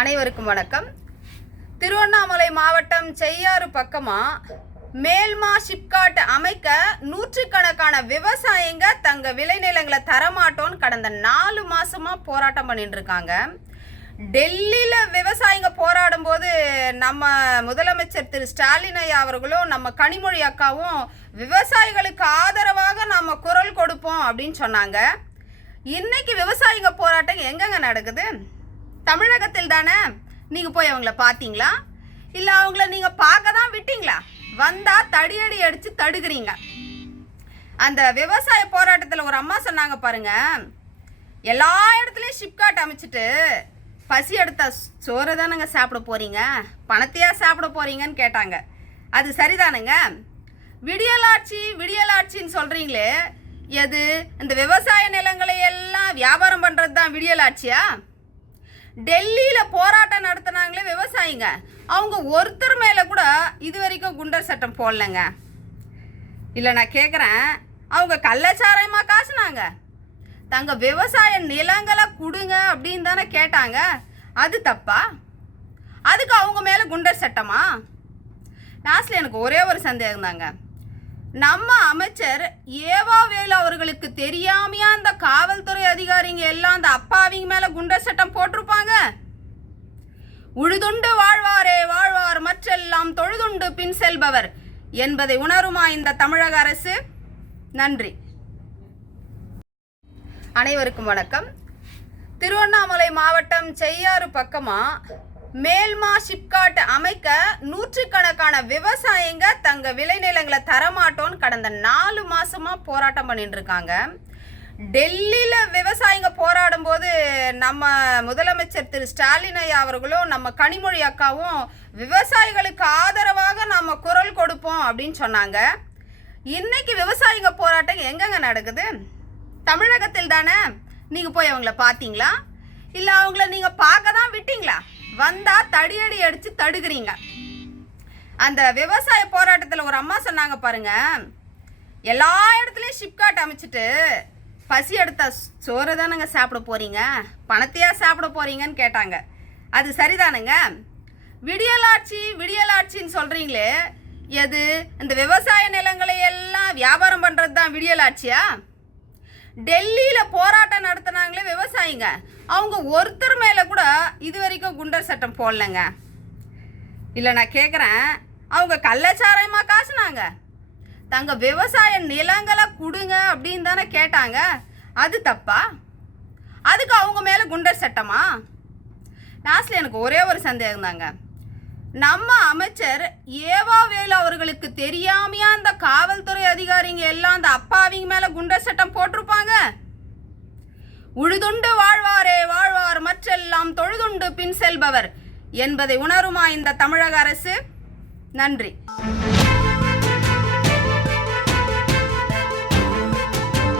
அனைவருக்கும் வணக்கம். திருவண்ணாமலை மாவட்டம் செய்யாறு பக்கமா மேல்மா ஷிப்காட் அமைக்க நூற்றுக்கணக்கான விவசாயிங்க தங்க விளைநிலங்களை தரமாட்டோன்னு கடந்த நாலு மாசமா போராட்டம் பண்ணிட்டு இருக்காங்க. டெல்லியில் விவசாயிங்க போராடும் போது நம்ம முதலமைச்சர் திரு ஸ்டாலின் ஐயா அவர்களும் நம்ம கனிமொழி அக்காவும் விவசாயிகளுக்கு ஆதரவாக நம்ம குரல் கொடுப்போம் அப்படின்னு சொன்னாங்க. இன்னைக்கு விவசாயிங்க போராட்டம் எங்கெங்க நடக்குது? தமிழகத்தில் தானே? நீங்க போய் அவங்கள பார்த்தீங்களா? இல்ல அவங்கள நீங்க பார்க்க தான் விட்டீங்களா? வந்தா தடியடி அடிச்சு தடுக்கிறீங்க. அந்த விவசாய போராட்டத்தில் ஒரு அம்மா சொன்னாங்க பாருங்க. எல்லா இடத்துலையும் ஷிப்காட் அமைச்சிட்டு பசி எடுத்தா சோறு தானங்க சாப்பிட போறீங்க? பணத்தையா சாப்பிட போறீங்கன்னு கேட்டாங்க. அது சரிதானுங்க? விடியலாட்சி விடியலாட்சின்னு சொல்றீங்களே. எது? இந்த விவசாய நிலங்களை எல்லாம் வியாபாரம் பண்றது தான் விடியலாட்சியா? டெல்லியில் போராட்டம் நடத்தினாங்களே விவசாயிங்க. அவங்க ஒருத்தர் மேலே கூட இது வரைக்கும் குண்டர் சட்டம் போடலங்க. இல்லை நான் கேட்குறேன் அவங்க கள்ளச்சாராயமா காசுனாங்க. தங்க விவசாய நிலங்களை கொடுங்க அப்படின்னு தானே கேட்டாங்க. அது தப்பா? அதுக்கு அவங்க மேலே குண்டர் சட்டமா? லாஸ்ட்ல எனக்கு ஒரே ஒரு சந்தேகம் தாங்க. நம்ம அமைச்சர் ஏவாவேலு அவர்களுக்கு தெரியாமையா அந்த காவல் அதிகாரிங்க எல்லாம் அந்த அப்பாவிங்க மேல குண்டர் சட்டம் போட்டிருப்பாங்க. உழுதுண்டு வாழ்வாரே வாழ்வார் மற்றெல்லாம் தொழுதுண்டு பின் செல்பவர் என்பதை உணருமா இந்த தமிழக அரசு? நன்றி. அனைவருக்கும் வணக்கம். திருவண்ணாமலை மாவட்டம் செய்யாறு பக்கமா மேல்மா ஷிப்காட் அமைக்க நூற்றுக்கணக்கான விவசாயிங்க தங்க விளைநிலங்களை தரமாட்டோன்னு கடந்த நாலு மாசமா போராட்டம் பண்ணிட்டு இருக்காங்க. டெல்லியில விவசாயிங்க போராடும் போது நம்ம முதலமைச்சர் திரு ஸ்டாலின் ஐயா அவர்களும் நம்ம கனிமொழி அக்காவும் விவசாயிகளுக்கு ஆதரவாக நம்ம குரல் கொடுப்போம் அப்படின்னு சொன்னாங்க. இன்னைக்கு விவசாயிங்க போராட்டம் எங்கெங்க நடக்குது? தமிழகத்தில் தானே? நீங்க போய் அவங்கள பார்த்தீங்களா? இல்ல அவங்கள நீங்க பார்க்க தான் விட்டீங்களா? வந்தா தடியடி அடிச்சு தடுக்கிறீங்க. அந்த விவசாய போராட்டத்தில் ஒரு அம்மா சொன்னாங்க பாருங்க. எல்லா இடத்துலையும் ஷிப்காட் அமைச்சிட்டு பசி எடுத்தா சோறை தானங்க சாப்பிட போகிறீங்க பணத்தையா சாப்பிட போகிறீங்கன்னு கேட்டாங்க. அது சரிதானுங்க? விடியலாட்சி விடியலாட்சின்னு சொல்கிறீங்களே எது? இந்த விவசாய நிலங்களை எல்லாம் வியாபாரம் பண்ணுறது தான் விடியலாட்சியா? டெல்லியில் போராட்டம் நடத்தினாங்களே விவசாயிங்க. அவங்க ஒருத்தர் மேலே கூட இது வரைக்கும் குண்டர் சட்டம் போடலைங்க. இல்லை நான் கேட்குறேன் அவங்க கள்ளச்சாரமாக காசுனாங்க. தங்க விவசாய நிலங்களை அப்படின்னு தானே கேட்டாங்க. அது தப்பா? அதுக்கு அவங்க மேலே குண்டர் சட்டமா? லாஸ்ட்ல எனக்கு ஒரே ஒரு சந்தேகம் தாங்க. நம்ம அமைச்சர் ஏவாவேலு அவர்களுக்கு தெரியாமையா அந்த காவல்துறை அதிகாரிங்க எல்லாம் அந்த அப்பாவிங்க மேல குண்டர் சட்டம் போட்டிருப்பாங்க? உழுதுண்டு வாழ்வாரே வாழ்வார் மற்றெல்லாம் தொழுதுண்டு பின் செல்பவர் என்பதை உணருமா இந்த தமிழக அரசு? நன்றி.